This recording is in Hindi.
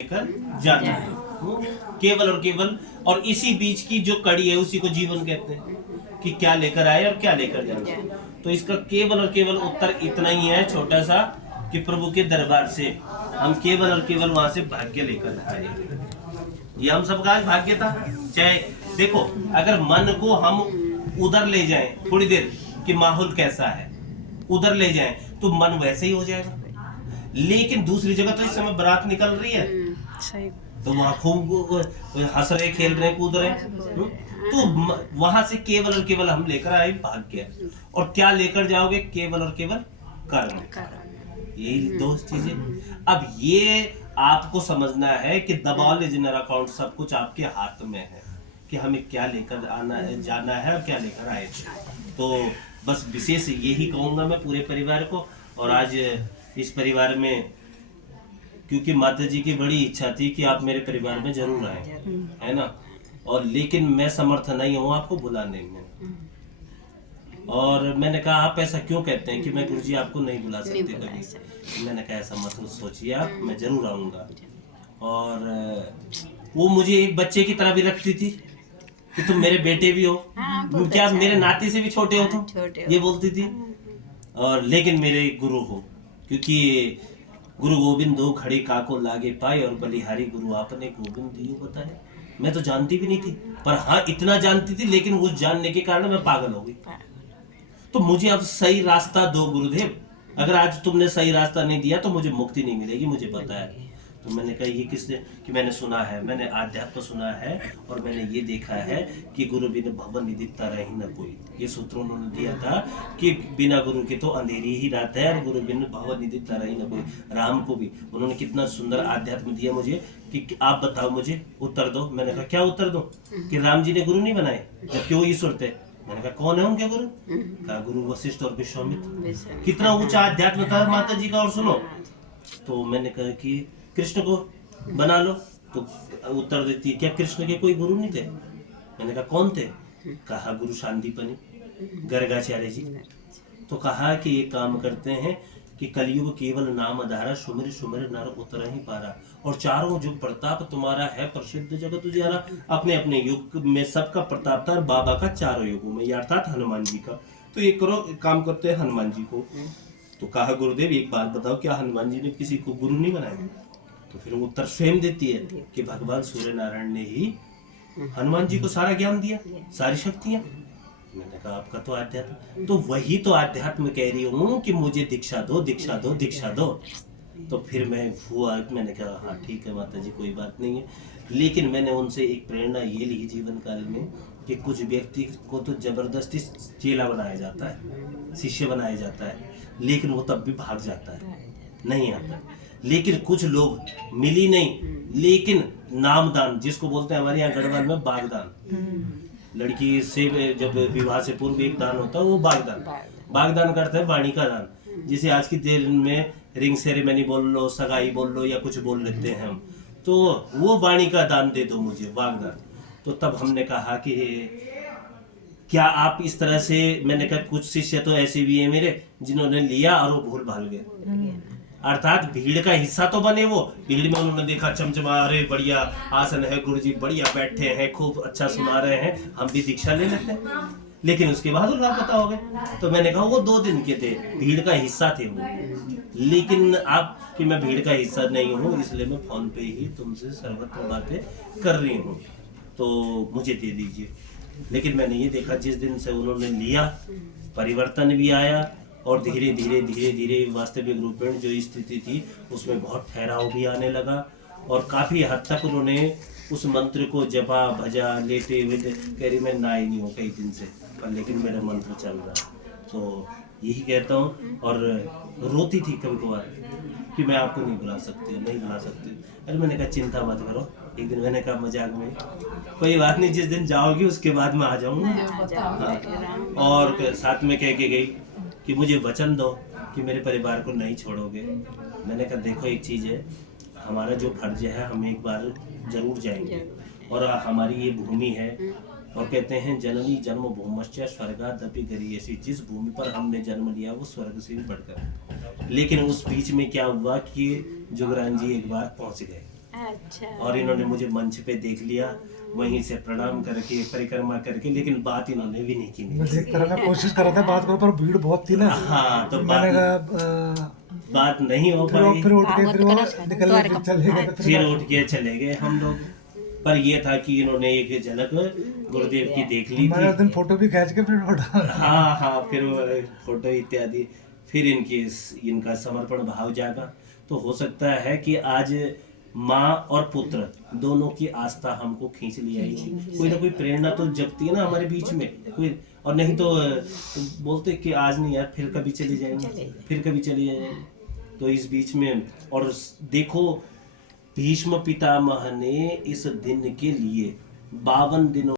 लेकर जाना है केवल और केवल। और इसी बीच की जो कड़ी है उसी को जीवन कहते हैं कि क्या लेकर आए और क्या लेकर जाना है। तो इसका केवल और केवल उत्तर इतना ही है छोटा सा कि प्रभु के दरबार से हम केवल और केवल वहां से भाग्य लेकर आए। ये हम सबका आज भाग्य था। चाहे देखो अगर मन को हम उधर ले जाएं थोड़ी देर कि माहौल कैसा है उधर ले जाएं तो मन वैसे ही हो जाएगा। लेकिन दूसरी जगह तो इस समय बारात निकल रही है सही। तो वहां खूब हंस रहे खेल रहे कूद रहे तो वहां से केवल और केवल हम लेकर आए भाग्य। और क्या लेकर जाओगे? केवल और केवल कर्म। यही दो चीजें। अब ये आपको समझना है कि the ball is in our account, सब कुछ आपके हाथ में है कि हमें क्या लेकर आना है, जाना है और क्या लेकर आए थे। तो बस विशेष यही कहूंगा मैं पूरे परिवार को। और आज इस परिवार में क्योंकि माता जी की बड़ी इच्छा थी कि आप मेरे परिवार में जरूर आए, है ना। और लेकिन मैं समर्थ नहीं हूँ आपको बुलाने में। और मैंने कहा आप ऐसा क्यों कहते हैं कि मैं गुरुजी आपको नहीं बुला सकते कभी। मैंने कहा ऐसा मत सोचिए आप, मैं जरूर आऊंगा। और वो मुझे एक बच्चे की तरह भी रखती थी कि तुम मेरे बेटे भी हो, क्या मेरे नाती से भी छोटे हो तुम, ये बोलती थी। और लेकिन मेरे गुरु हो, क्योंकि गुरु गोविंद दो खड़ी काको लागे पाए और बलिहारी गुरु आपने गोविंद दियो बताए। मैं तो जानती भी नहीं थी, पर हाँ इतना जानती थी, लेकिन उस जानने के कारण मैं पागल हो गई। तो मुझे अब सही रास्ता दो गुरुदेव। अगर आज तुमने सही रास्ता नहीं दिया तो मुझे मुक्ति नहीं मिलेगी, मुझे पता है। तो मैंने कहा ये किसने कि मैंने सुना है, मैंने आध्यात्म सुना है और मैंने ये देखा है कि गुरु बिन भवन निदिता रही न कोई। ये सूत्र उन्होंने दिया था कि बिना गुरु के तो अंधेरी ही रात है और गुरु बिन भवन निदिता रही न कोई। राम को भी उन्होंने कितना सुंदर आध्यात्म दिया मुझे कि आप बताओ मुझे उत्तर दो। मैंने कहा क्या उत्तर दो कि राम जी ने गुरु नहीं बनाए, क्यों ईश्वर थे। मैंने कहा कौन है उनके गुरु? कहा गुरु वशिष्ठ और विश्वामित्र। कितना ऊंचा आध्यात्म था माता जी का। और सुनो, तो मैंने कहा कि कृष्ण को बना लो। तो उत्तर देती है क्या कृष्ण के कोई गुरु नहीं थे? मैंने कहा कौन थे? कहा गुरु शांतिपनी गर्गाचार्य जी। तो कहा कि ये काम करते हैं कि कलयुग केवल नाम आधारा, सुमिर सुमिर नर उतर ही पारा। और चारों युग प्रताप तुम्हारा है प्रसिद्ध जगत उजियारा। अपने अपने युग में सबका प्रताप था बाबा का चारों युगों में, अर्थात हनुमान जी का। तो ये करो काम करते हैं हनुमान जी को। तो कहा गुरुदेव एक बात बताओ, क्या हनुमान जी ने किसी को गुरु नहीं बनाया? तो फिर उत्तर स्वयं देती है कि भगवान सूर्य नारायण ने ही हनुमान जी को सारा ज्ञान दिया, सारी शक्तियां। मैंने कहा आपका तो आध्यात्म, तो वही तो आध्यात्म कह रही हूँ कि मुझे दीक्षा दो दीक्षा दो दीक्षा दो। तो फिर मैं हुआ, मैंने कहा हाँ ठीक है माता जी कोई बात नहीं है। लेकिन मैंने उनसे एक प्रेरणा ये ली जीवन काल में कि कुछ व्यक्ति को तो जबरदस्ती चेला बनाया जाता है, शिष्य बनाया जाता है, लेकिन वो तब भी भाग जाता है, नहीं आता। लेकिन कुछ लोग मिली नहीं, लेकिन नामदान जिसको बोलते हैं हमारे यहाँ गढ़वाल में बागदान, लड़की से जब विवाह से पूर्व एक दान होता है वो बागदान करते हैं, वाणी का दान, जिसे आज की देर में रिंग सेरेमनी बोल लो, सगाई बोल लो या कुछ बोल लेते हैं हम। तो वो वाणी का दान दे दो मुझे, बागदान। तो तब हमने कहा कि क्या आप इस तरह से, मैंने कहा कुछ शिष्य तो ऐसे भी हैं मेरे जिन्होंने लिया और वो भूल भाल गए, अर्थात भीड़ का हिस्सा तो बने। वो भीड़ में उन्होंने देखा चमचमा, अरे बढ़िया आसन है गुरुजी, बढ़िया बैठे हैं, खूब अच्छा सुना रहे हैं, हम भी दीक्षा ले लेते हैं। लेकिन उसके बाद उनका पता हो गया। तो मैंने कहा वो 2 दिन के थे, भीड़ का हिस्सा थे वो। लेकिन आप कि मैं भीड़ का हिस्सा नहीं हूँ, इसलिए मैं फोन पे ही तुमसे सर्वत्र बातें कर रही हूँ, तो मुझे दे दीजिए। लेकिन मैंने ये देखा जिस दिन से उन्होंने लिया परिवर्तन भी आया और धीरे धीरे धीरे धीरे वास्तविक रूप में जो स्थिति थी उसमें बहुत ठहराव भी आने लगा। और काफी हद तक उन्होंने उस मंत्र को जपा भजा, लेटे हुए कह रही मैं ना ही नहीं हूँ कई दिन से, पर लेकिन मेरा मंत्र चल रहा है। तो यही कहता हूँ। और रोती थी कभी कभार कि मैं आपको नहीं बुला सकती, नहीं बुला सकती। अरे मैंने कहा चिंता मत करो। एक दिन मैंने कहा मजाक में कोई बात नहीं, जिस दिन जाओगी उसके बाद मैं आ जाऊंगा। हाँ। और साथ में कह के गई कि मुझे वचन दो कि मेरे परिवार को नहीं छोड़ोगे। मैंने कहा देखो एक चीज़ है, हमारा जो फर्ज है हम एक बार जरूर जाएंगे, और हमारी ये भूमि है। और कहते हैं जननी जन्म भूमश्च स्वर्गादपि गरी, ऐसी जिस भूमि पर हमने जन्म लिया वो स्वर्ग से भी बढ़कर। लेकिन उस बीच में क्या हुआ कि जुगरान जी एक बार पहुंच गए अच्छा। और इन्होंने मुझे मंच पे देख लिया, वहीं से प्रणाम करके परिक्रमा करके, लेकिन बात इन्होंने भी नहीं की मैं मेरे से। देखता रहा, मैं कोशिश कर रहा था बात करो, पर भीड़ बहुत थी ना। हाँ, तो मैंने बात कहा बात नहीं हो फिर वो पाई। फिर उठ के फिर वो भागवत निकल गए, फिर चले गए, तो फिर उठ के चले गए हम लोग। पर ये था कि इन्होंने एक झलक गुरुदेव की देख ली हमारे थी। दिन फोटो भी खींच के फिर वो डाल। हाँ हाँ, फिर वो फोटो इत्यादि, फिर इनका समर्पण भाव जागा। तो हो सकता है कि आज माँ और पुत्र दोनों की आस्था हमको खींच लिया ही। कोई ना कोई प्रेरणा तो जगती है ना हमारे बीच में कोई, और नहीं तो बोलते कि आज नहीं यार, फिर कभी चले जाएंगे, फिर कभी चले जाएंगे। तो इस बीच में, और देखो भीष्म पितामह ने इस दिन के लिए 52 दिनों